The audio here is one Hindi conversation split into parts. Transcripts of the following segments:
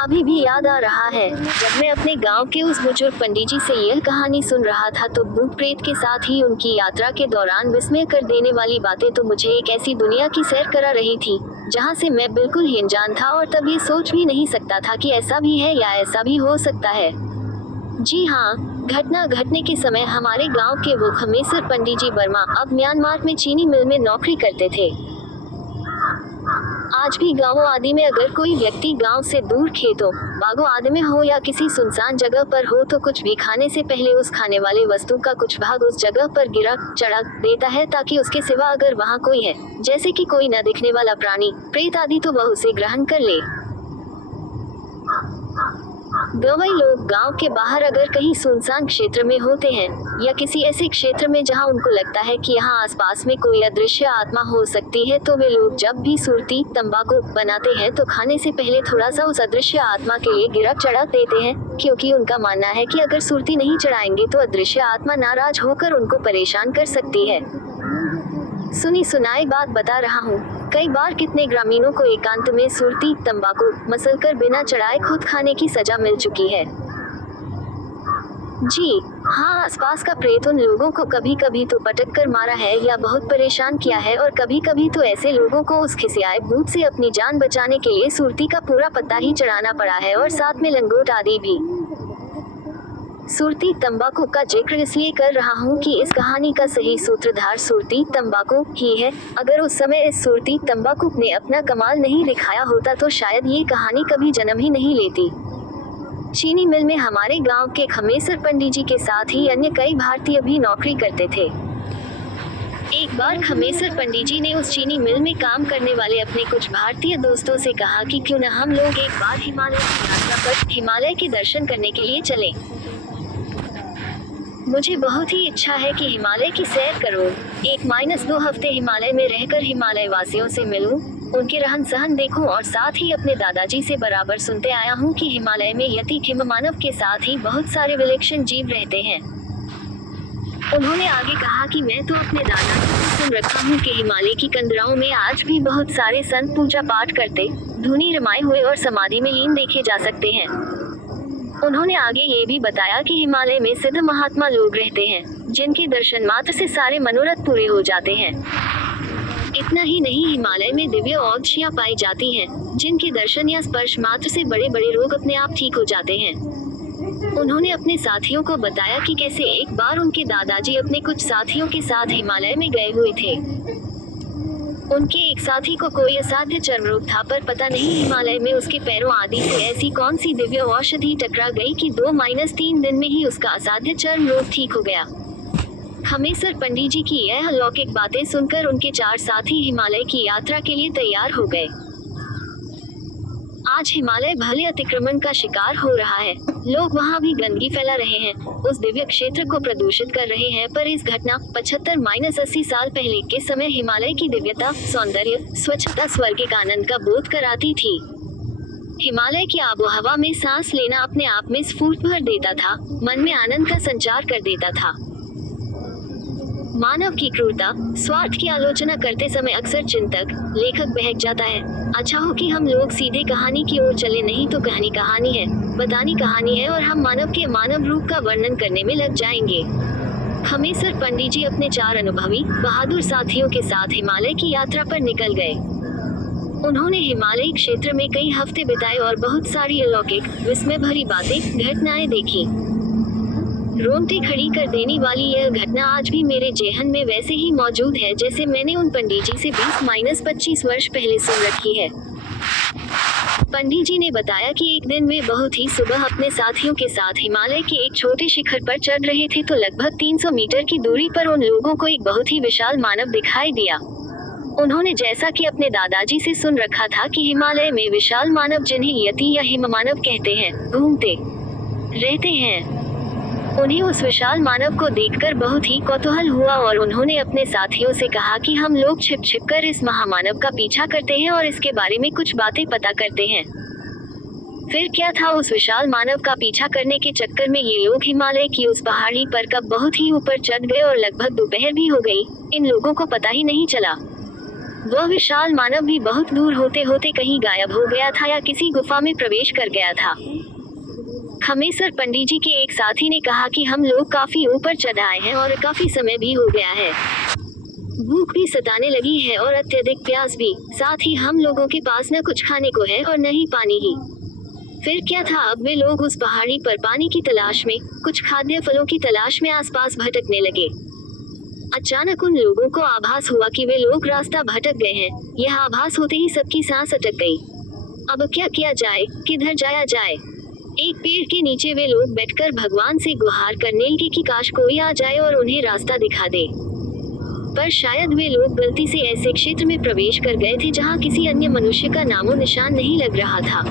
अभी भी याद आ रहा है जब मैं अपने गांव के उस बुजुर्ग पंडित जी से यह कहानी सुन रहा था तो भूत प्रेत के साथ ही उनकी यात्रा के दौरान विस्मय कर देने वाली बातें तो मुझे एक ऐसी दुनिया की सैर करा रही थी जहां से मैं बिल्कुल ही अनजान था और तब ये सोच भी नहीं सकता था कि ऐसा भी है या ऐसा भी हो सकता है। जी हाँ, घटना घटने के समय हमारे गांव के वो खमेसर पंडित जी वर्मा अब म्यांमार में चीनी मिल में नौकरी करते थे। आज भी गांवों आदि में अगर कोई व्यक्ति गांव से दूर खेतों बागों आदि में हो या किसी सुनसान जगह पर हो तो कुछ भी खाने से पहले उस खाने वाले वस्तु का कुछ भाग उस जगह पर गिरा चढ़ा देता है ताकि उसके सिवा अगर वहां कोई है, जैसे कि कोई न दिखने वाला प्राणी प्रेत आदि, तो वह उसे ग्रहण कर ले। गवई लोग गांव के बाहर अगर कहीं सुनसान क्षेत्र में होते हैं या किसी ऐसे क्षेत्र में जहां उनको लगता है कि यहां आसपास में कोई अदृश्य आत्मा हो सकती है, तो वे लोग जब भी सुरती तंबाकू बनाते हैं तो खाने से पहले थोड़ा सा उस अदृश्य आत्मा के लिए गिरा चढ़ा देते हैं, क्योंकि उनका मानना है कि अगर सुरती नहीं चढ़ाएंगे तो अदृश्य आत्मा नाराज होकर उनको परेशान कर सकती है। सुनी सुनाई बात बता रहा हूँ। कई बार कितने ग्रामीणों को एकांत में सुरती तंबाकू मसलकर बिना चढ़ाए खुद खाने की सजा मिल चुकी है। जी हाँ, आसपास का प्रेत उन लोगों को कभी कभी तो पटक कर मारा है या बहुत परेशान किया है, और कभी कभी तो ऐसे लोगों को उस खिसियाए भूत से अपनी जान बचाने के लिए सुरती का पूरा पत्ता ही चढ़ाना पड़ा है, और साथ में लंगोट आदि भी। सुरती तंबाकू का जिक्र इसलिए कर रहा हूँ कि इस कहानी का सही सूत्रधार सुरती तंबाकू ही है। अगर उस समय इस सुरती तंबाकू ने अपना कमाल नहीं दिखाया होता तो शायद ये कहानी कभी जन्म ही नहीं लेती। चीनी मिल में हमारे गांव के खमेसर पंडित जी के साथ ही अन्य कई भारतीय भी नौकरी करते थे। एक बार खमेसर पंडित जी ने उस चीनी मिल में काम करने वाले अपने कुछ भारतीय दोस्तों से कहा कि क्यों न हम लोग एक बार हिमालय की यात्रा पर हिमालय के दर्शन करने के लिए चलें। मुझे बहुत ही इच्छा है कि हिमालय की सैर करूं, 1-2 हफ्ते हिमालय में रहकर हिमालय वासियों से मिलूं, उनके रहन सहन देखूं और साथ ही अपने दादाजी से बराबर सुनते आया हूं कि हिमालय में यति हिममानव के साथ ही बहुत सारे विलक्षण जीव रहते हैं। उन्होंने आगे कहा कि मैं तो अपने दादाजी से सुन रखा हूं कि हिमालय की कंदराओं में आज भी बहुत सारे संत पूजा पाठ करते, धुनी रमाए हुए और समाधि में लीन देखे जा सकते हैं। उन्होंने आगे ये भी बताया कि हिमालय में सिद्ध महात्मा लोग रहते हैं, जिनके दर्शन मात्र से सारे मनोरथ पूरे हो जाते हैं। इतना ही नहीं, हिमालय में दिव्य औषधियां पाई जाती हैं, जिनके दर्शन या स्पर्श मात्र से बड़े बड़े रोग अपने आप ठीक हो जाते हैं। उन्होंने अपने साथियों को बताया कि कैसे एक बार उनके दादाजी अपने कुछ साथियों के साथ हिमालय में गए हुए थे। उनके एक साथी को कोई असाध्य चर्म रोग था, पर पता नहीं हिमालय में उसके पैरों आदि से ऐसी कौन सी दिव्य औषधि टकरा गई कि 2-3 दिन में ही उसका असाध्य चर्म रोग ठीक हो गया। खमेसर पंडित जी की यह अलौकिक बातें सुनकर उनके 4 साथी हिमालय की यात्रा के लिए तैयार हो गए। आज हिमालय भले अतिक्रमण का शिकार हो रहा है, लोग वहाँ भी गंदगी फैला रहे हैं, उस दिव्य क्षेत्र को प्रदूषित कर रहे हैं, पर इस घटना 75-80 साल पहले के समय हिमालय की दिव्यता, सौंदर्य, स्वच्छता, स्वर्गिक आनंद का बोध कराती थी। हिमालय की आबोहवा में सांस लेना अपने आप में स्फूर्ति भर देता था, मन में आनंद का संचार कर देता था। मानव की क्रूरता, स्वार्थ की आलोचना करते समय अक्सर चिंतक, लेखक बहक जाता है। अच्छा हो कि हम लोग सीधे कहानी की ओर चले, नहीं तो कहानी कहानी है, बतानी कहानी है, और हम मानव के मानव रूप का वर्णन करने में लग जाएंगे। खमेसर पंडित जी अपने 4 अनुभवी, बहादुर साथियों के साथ हिमालय की यात्रा पर निकल गए। उन्होंने हिमालयी क्षेत्र में कई हफ्ते बिताए और बहुत सारी अलौकिक, विस्मय भरी बातें, घटनाएं देखी। रोंगटे खड़ी कर देने वाली यह घटना आज भी मेरे जेहन में वैसे ही मौजूद है जैसे मैंने उन पंडित जी से 20-25 वर्ष पहले सुन रखी है। पंडित जी ने बताया कि एक दिन वे बहुत ही सुबह अपने साथियों के साथ हिमालय के एक छोटे शिखर पर चढ़ रहे थे तो लगभग 300 मीटर की दूरी पर उन लोगों को एक बहुत ही विशाल मानव दिखाई दिया। उन्होंने जैसा कि अपने दादाजी से सुन रखा था कि हिमालय में विशाल मानव, जिन्हें यति या हिममानव कहते हैं, घूमते रहते हैं। उन्हें उस विशाल मानव को देखकर बहुत ही कौतूहल हुआ और उन्होंने अपने साथियों से कहा कि हम लोग छिप छिप कर इस महामानव का पीछा करते हैं और इसके बारे में कुछ बातें पता करते हैं। फिर क्या था, उस विशाल मानव का पीछा करने के चक्कर में ये लोग हिमालय की उस पहाड़ी पर कब बहुत ही ऊपर चढ़ गए और लगभग दोपहर भी हो गई, इन लोगों को पता ही नहीं चला। वह विशाल मानव भी बहुत दूर होते होते कहीं गायब हो गया था या किसी गुफा में प्रवेश कर गया था। खमेसर पंडित जी के एक साथी ने कहा कि हम लोग काफी ऊपर चढ़ आए हैं और काफी समय भी हो गया है। भूख भी सताने लगी है और अत्यधिक प्यास भी। साथ ही हम लोगों के पास न कुछ खाने को है और न ही पानी ही। फिर क्या था, अब वे लोग उस पहाड़ी पर पानी की तलाश में, कुछ खाद्य फलों की तलाश में आसपास भटकने लगे। अचानक उन लोगों को आभास हुआ कि वे लोग रास्ता भटक गए हैं। यह आभास होते ही सबकी सांस अटक गई। अब क्या किया जाए, किधर जाया जाए। एक पेड़ के नीचे वे लोग बैठकर भगवान से गुहार करने लगे कि काश कोई आ जाए और उन्हें रास्ता दिखा दे। पर शायद वे लोग गलती से ऐसे क्षेत्र में प्रवेश कर गए थे जहां किसी अन्य मनुष्य का नामो निशान नहीं लग रहा था।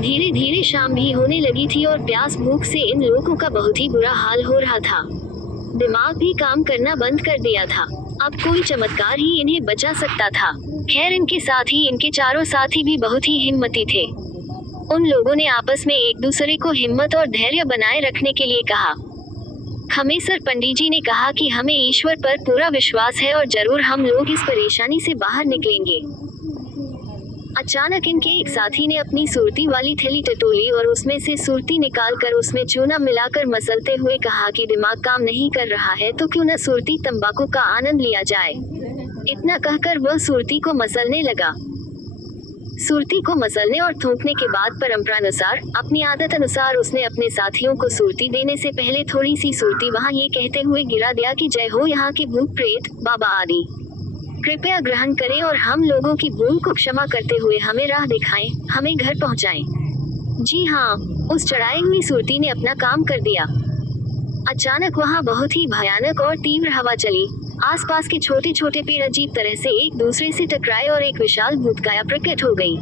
धीरे धीरे शाम भी होने लगी थी और प्यास भूख से इन लोगों का बहुत ही बुरा हाल हो रहा था। दिमाग भी काम करना बंद कर दिया था। अब कोई चमत्कार ही इन्हें बचा सकता था। खैर, इनके साथ ही इनके चारों साथी भी बहुत ही हिम्मती थे। उन लोगों ने आपस में एक दूसरे को हिम्मत और धैर्य बनाए रखने के लिए कहा। खमेसर पंडित जी ने कहा कि हमें ईश्वर पर पूरा विश्वास है और जरूर हम लोग इस परेशानी से बाहर निकलेंगे। अचानक इनके एक साथी ने अपनी सुरती वाली थैली टटोली और उसमें से सुरती निकालकर उसमें चूना मिलाकर मसलते हुए कहा कि दिमाग काम नहीं कर रहा है तो क्यों न सुरती तंबाकू का आनंद लिया जाए। इतना कहकर वह सुरती को मसलने लगा। सुरती को मसलने और थूकने के बाद परंपरानुसार, अपनी आदत अनुसार उसने अपने साथियों को सुरती देने से पहले थोड़ी सी सुरती वहां ये कहते हुए गिरा दिया कि जय हो यहाँ के भूत प्रेत बाबा आदि, कृपया ग्रहण करें और हम लोगों की भूल को क्षमा करते हुए हमें राह दिखाएं, हमें घर पहुंचाएं। जी हाँ, उस चढ़ाई हुई सुरती ने अपना काम कर दिया। अचानक वहां बहुत ही भयानक और तीव्र हवा चली। आसपास के छोटे छोटे पेड़ अजीब तरह से एक दूसरे से टकराए और एक विशाल भूतकाया प्रकट हो गई।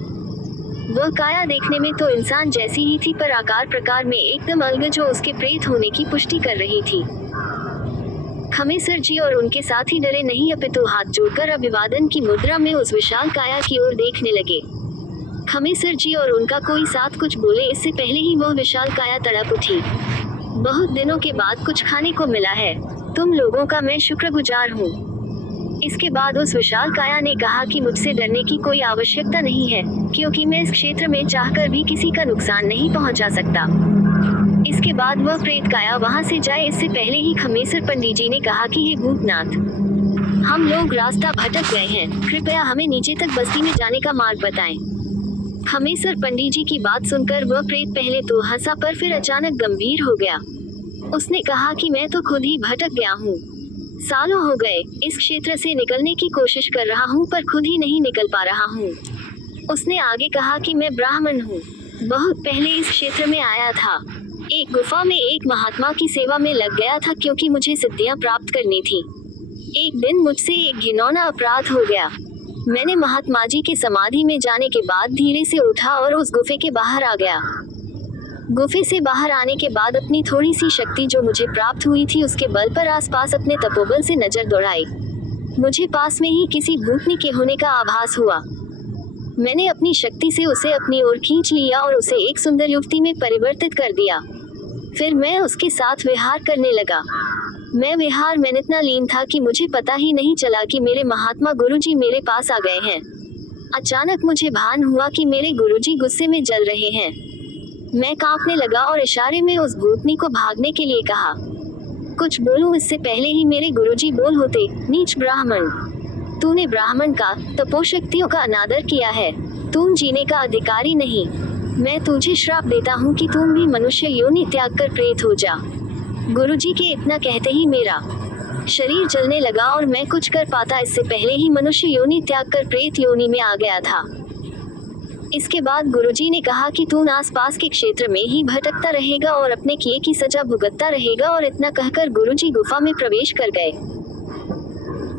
वह काया देखने में तो इंसान जैसी ही थी, पर आकार प्रकार में एकदम अलग, जो उसके प्रेत होने की पुष्टि कर रही थी। खमेसर जी और उनके साथी डरे नहीं, अपितु हाथ जोड़कर अभिवादन की मुद्रा में उस विशाल काया की ओर देखने लगे। खमेसर जी और उनका कोई साथ कुछ बोले इससे पहले ही वह विशाल काया तड़प उठी। बहुत दिनों के बाद कुछ खाने को मिला है, तुम लोगों का मैं शुक्रगुजार हूँ। इसके बाद उस विशाल काया ने कहा कि मुझसे डरने की कोई आवश्यकता नहीं है, क्योंकि मैं इस क्षेत्र में चाहकर भी किसी का नुकसान नहीं पहुंचा सकता। इसके बाद वह प्रेत काया वहां से जाए इससे पहले ही खमेसर पंडित जी ने कहा कि हे भूतनाथ, हम लोग रास्ता भटक गए हैं, कृपया हमें नीचे तक बस्ती में जाने का मार्ग बताएं। खमेसर पंडित जी की बात सुनकर वह प्रेत पहले तो हंसा, पर फिर अचानक गंभीर हो गया। उसने कहा कि मैं तो खुद ही भटक गया हूँ। सालों हो गए इस क्षेत्र से निकलने की कोशिश कर रहा हूँ, पर खुद ही नहीं निकल पा रहा हूँ। उसने आगे कहा कि मैं ब्राह्मण हूँ, बहुत पहले इस क्षेत्र में आया था। एक गुफा में एक महात्मा की सेवा में लग गया था, क्योंकि मुझे सिद्धियां प्राप्त करनी थी। एक दिन मुझसे एक घिनौना अपराध हो गया। मैंने महात्मा जी के समाधि में जाने के बाद धीरे से उठा और उस गुफे के बाहर आ गया। गुफे से बाहर आने के बाद अपनी थोड़ी सी शक्ति जो मुझे प्राप्त हुई थी उसके बल पर आसपास अपने तपोबल से नजर दौड़ाई। मुझे पास में ही किसी भूतनी के होने का आभास हुआ। मैंने अपनी शक्ति से उसे अपनी ओर खींच लिया और उसे एक सुंदर युवती में परिवर्तित कर दिया। फिर मैं उसके साथ विहार करने लगा। मैं विहार में इतना लीन था कि मुझे पता ही नहीं चला कि मेरे महात्मा गुरुजी मेरे पास आ गए हैं। अचानक मुझे भान हुआ कि मेरे गुरुजी गुस्से में जल रहे हैं। मैं कांपने लगा और इशारे में उस भूतनी को भागने के लिए कहा। कुछ बोलूं इससे पहले ही मेरे गुरुजी बोल होते, नीच ब्राह्मण, तूने ब्राह्मण का तपोशक्तियों का अनादर किया है, तुम जीने का अधिकारी नहीं। मैं तुझे श्राप देता हूँ कि तुम भी मनुष्य योनि त्याग कर प्रेत हो जा। गुरुजी के इतना कहते ही मेरा शरीर जलने लगा और मैं कुछ कर पाता इससे पहले ही मनुष्य योनि त्याग कर प्रेत योनि में आ गया था। इसके बाद गुरुजी ने कहा कि तू आसपास के क्षेत्र में ही भटकता रहेगा और अपने किए की सजा भुगतता रहेगा, और इतना कहकर गुरुजी गुफा में प्रवेश कर गए।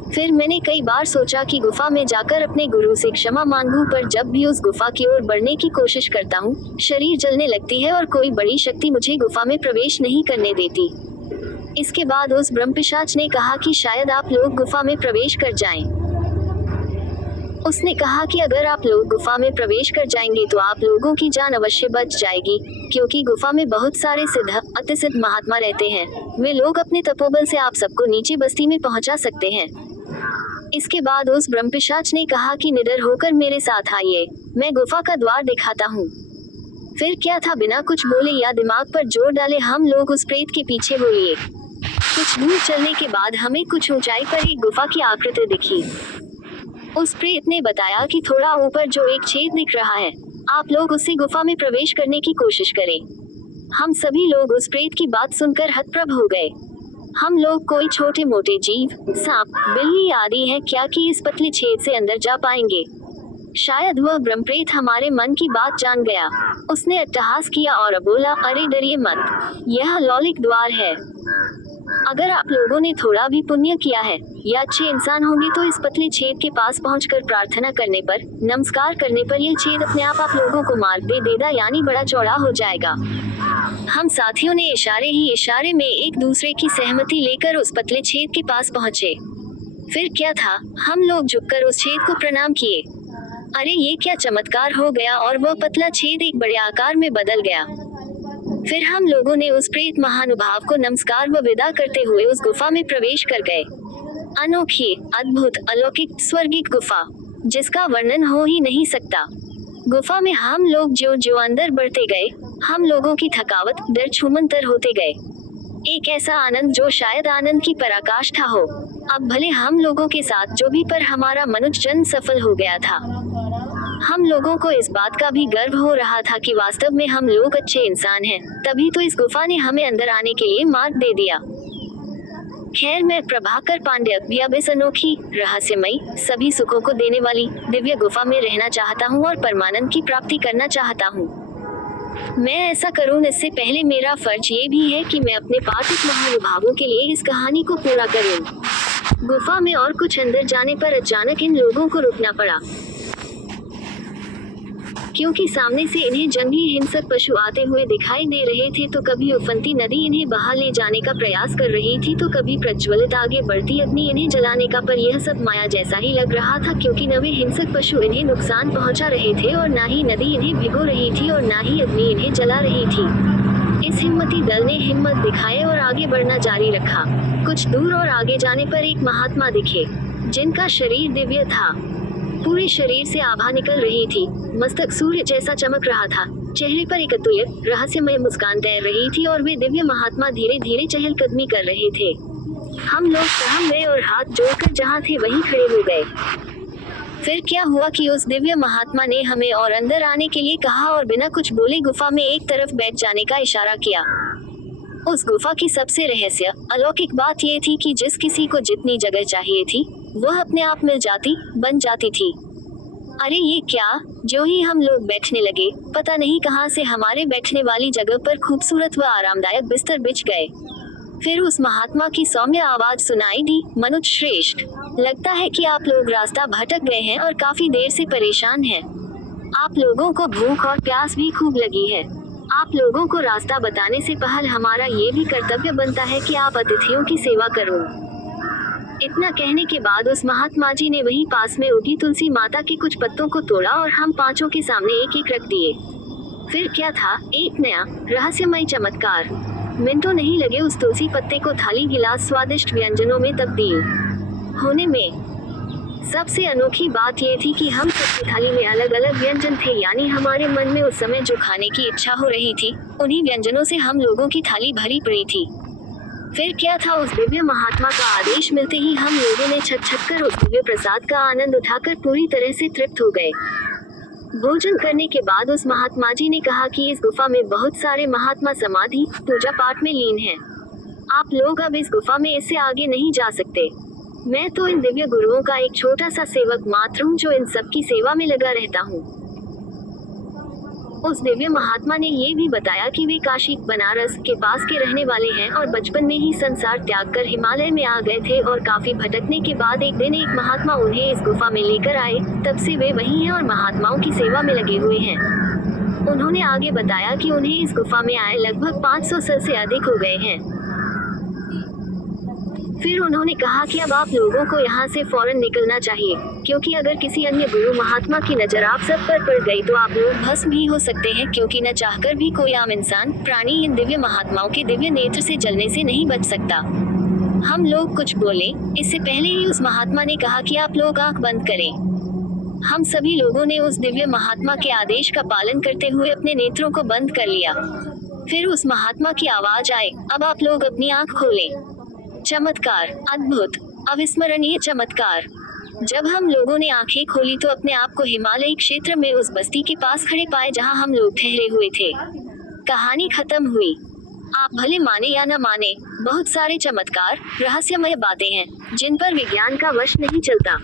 फिर मैंने कई बार सोचा कि गुफा में जाकर अपने गुरु से क्षमा मांगूं, पर जब भी उस गुफा की ओर बढ़ने की कोशिश करता हूँ शरीर जलने लगती है और कोई बड़ी शक्ति मुझे गुफा में प्रवेश नहीं करने देती। इसके बाद उस ब्रह्मपिशाच ने कहा कि शायद आप लोग गुफा में प्रवेश कर जाएं। उसने कहा कि अगर आप लोग गुफा में प्रवेश कर जाएंगे तो आप लोगों की जान अवश्य बच जाएगी, क्योंकि गुफा में बहुत सारे सिद्ध अतिसिद्ध महात्मा रहते हैं। वे लोग अपने तपोबल से आप सबको नीचे बस्ती में पहुंचा सकते हैं। इसके बाद उस ब्रह्मपिशाच ने कहा कि निडर होकर मेरे साथ आइए, मैं गुफा का द्वार दिखाता हूँ। फिर क्या था, बिना कुछ बोले या दिमाग पर जोर डाले हम लोग उस प्रेत के पीछे हो लिए। कुछ दूर चलने के बाद हमें कुछ ऊंचाई पर एक गुफा की आकृति दिखी। उस प्रेत ने बताया कि थोड़ा ऊपर जो एक छेद दिख रहा है, आप लोग उसी गुफा में प्रवेश करने की कोशिश करें। हम सभी लोग उस प्रेत की बात सुनकर हतप्रभ हो गए। हम लोग कोई छोटे मोटे जीव, सांप, बिल्ली आदि है क्या कि इस पतले छेद से अंदर जा पाएंगे। शायद वह ब्रह्मप्रेत हमारे मन की बात जान गया। उसने अट्टहास किया और बोला, अरे डरिए मत, यह लौकिक द्वार है। अगर आप लोगों ने थोड़ा भी पुण्य किया है या अच्छे इंसान होंगे तो इस पतले छेद के पास पहुंचकर प्रार्थना करने पर, नमस्कार करने पर यह छेद अपने आप लोगों को मार्ग दे देगा, यानी बड़ा चौड़ा हो जाएगा। हम साथियों ने इशारे ही इशारे में एक दूसरे की सहमति लेकर उस पतले छेद के पास पहुंचे। फिर क्या था, हम लोग झुककर उस छेद को प्रणाम किए। अरे ये क्या चमत्कार हो गया, और वह पतला छेद एक बड़े आकार में बदल गया। फिर हम लोगों ने उस प्रेत महानुभाव को नमस्कार व विदा करते हुए उस गुफा में प्रवेश कर गए। अनोखी, अद्भुत, अलौकिक, स्वर्गिक गुफा, जिसका वर्णन हो ही नहीं सकता। गुफा में हम लोग जो जो अंदर बढ़ते गए, हम लोगों की थकावट, डर छूमंतर होते गए। एक ऐसा आनंद जो शायद आनंद की पराकाष्ठा हो। अब भले हम लोगों के साथ जो भी, पर हमारा मनुष्य जन्म सफल हो गया था। हम लोगों को इस बात का भी गर्व हो रहा था कि वास्तव में हम लोग अच्छे इंसान हैं। तभी तो इस गुफा ने हमें अंदर आने के लिए मार्ग दे दिया। खैर, मैं प्रभाकर पांड्या भी अब इस अनोखी, रहस्यमयी, सभी सुखों को देने वाली दिव्य गुफा में रहना चाहता हूँ और परमानंद की प्राप्ति करना चाहता हूँ। मैं ऐसा करूँ, इससे पहले मेरा फर्ज ये भी है कि मैं अपने पाठक महानुभावों के लिए इस कहानी को पूरा करूँ। गुफा में और कुछ अंदर जाने पर अचानक इन लोगों को रुकना पड़ा, क्योंकि सामने से इन्हें जंगली हिंसक पशु आते हुए दिखाई दे रहे थे। तो कभी उफनती नदी इन्हें बहा ले जाने का प्रयास कर रही थी, तो कभी प्रज्वलित आगे बढ़ती अग्नि इन्हें जलाने का। पर यह सब माया जैसा ही लग रहा था, क्योंकि न वे हिंसक पशु इन्हें नुकसान पहुंचा रहे थे और ना ही नदी इन्हें भिगो रही थी और ना ही अग्नि इन्हें जला रही थी। इस हिम्मती दल ने हिम्मत दिखाए और आगे बढ़ना जारी रखा। कुछ दूर और आगे जाने पर एक महात्मा दिखे, जिनका शरीर दिव्य था। पूरे शरीर से आभा निकल रही थी, मस्तक सूर्य जैसा चमक रहा था, चेहरे पर एक अतुल्य, रहस्यमय मुस्कान तैर रही थी और वे दिव्य महात्मा धीरे धीरे चहलकदमी कर रहे थे। हम लोग सहम गए और हाथ जोड़कर जहाँ थे वहीं खड़े हो गए। फिर क्या हुआ कि उस दिव्य महात्मा ने हमें और अंदर आने के लिए कहा और बिना कुछ बोले गुफा में एक तरफ बैठ जाने का इशारा किया। उस गुफा की सबसे रहस्य, अलौकिक बात ये थी कि जिस किसी को जितनी जगह चाहिए थी, वह अपने आप मिल जाती, बन जाती थी। अरे ये क्या, जो ही हम लोग बैठने लगे, पता नहीं कहां से हमारे बैठने वाली जगह पर खूबसूरत व आरामदायक बिस्तर बिछ गए। फिर उस महात्मा की सौम्य आवाज सुनाई दी, मनुष्य श्रेष्ठ, लगता है कि आप लोग रास्ता भटक गए हैं और काफी देर से परेशान हैं। आप लोगों को भूख और प्यास भी खूब लगी है। आप लोगों को रास्ता बताने से पहले हमारा ये भी कर्तव्य बनता है कि आप अतिथियों की सेवा करो। इतना कहने के बाद उस महात्मा जी ने वहीं पास में उगी तुलसी माता के कुछ पत्तों को तोड़ा और हम पांचों के सामने एक एक रख दिए। फिर क्या था, एक नया रहस्यमय चमत्कार। मिनटों नहीं लगे उस तुलसी पत्ते को थाली गिलास स्वादिष्ट व्यंजनों में तब्दील होने में। सबसे अनोखी बात यह थी कि हम सबकी थाली में अलग अलग व्यंजन थे, यानी हमारे मन में उस समय जो खाने की इच्छा हो रही थी, उन्हीं व्यंजनों से हम लोगों की थाली भरी पड़ी थी। फिर क्या था, उस दिव्य महात्मा का आदेश मिलते ही हम लोगों ने छट छट कर उस दिव्य प्रसाद का आनंद उठाकर पूरी तरह से तृप्त हो गए। भोजन करने के बाद उस महात्मा जी ने कहा कि इस गुफा में बहुत सारे महात्मा समाधि, पूजा पाठ में लीन हैं। आप लोग अब इस गुफा में इससे आगे नहीं जा सकते। मैं तो इन दिव्य गुरुओं का एक छोटा सा सेवक मात्र हूँ, जो इन सबकी सेवा में लगा रहता हूँ। उस दिव्य महात्मा ने ये भी बताया कि वे काशी, बनारस के पास के रहने वाले हैं और बचपन में ही संसार त्याग कर हिमालय में आ गए थे और काफी भटकने के बाद एक दिन एक महात्मा उन्हें इस गुफा में लेकर आए। तब से वे वहीं हैं और महात्माओं की सेवा में लगे हुए हैं। उन्होंने आगे बताया कि उन्हें इस गुफा में आए लगभग 500 साल से अधिक हो गए हैं। फिर उन्होंने कहा कि अब आप लोगों को यहाँ से फौरन निकलना चाहिए, क्योंकि अगर किसी अन्य गुरु महात्मा की नजर आप सब पर पड़ गई तो आप लोग भस्म भी हो सकते हैं, क्योंकि न चाहकर भी कोई आम इंसान, प्राणी इन दिव्य महात्माओं के दिव्य नेत्र से जलने से नहीं बच सकता। हम लोग कुछ बोले इससे पहले ही उस महात्मा ने कहा कि आप लोग आंख बंद करें। हम सभी लोगों ने उस दिव्य महात्मा के आदेश का पालन करते हुए अपने नेत्रों को बंद कर लिया। फिर उस महात्मा की आवाज आई, अब आप लोग अपनी आंख खोलें। चमत्कार, अद्भुत, अविस्मरणीय चमत्कार। जब हम लोगों ने आंखें खोली तो अपने आप को हिमालयी क्षेत्र में उस बस्ती के पास खड़े पाए जहां हम लोग ठहरे हुए थे। कहानी खत्म हुई। आप भले माने या न माने, बहुत सारे चमत्कार, रहस्यमय बातें हैं जिन पर विज्ञान का वश नहीं चलता।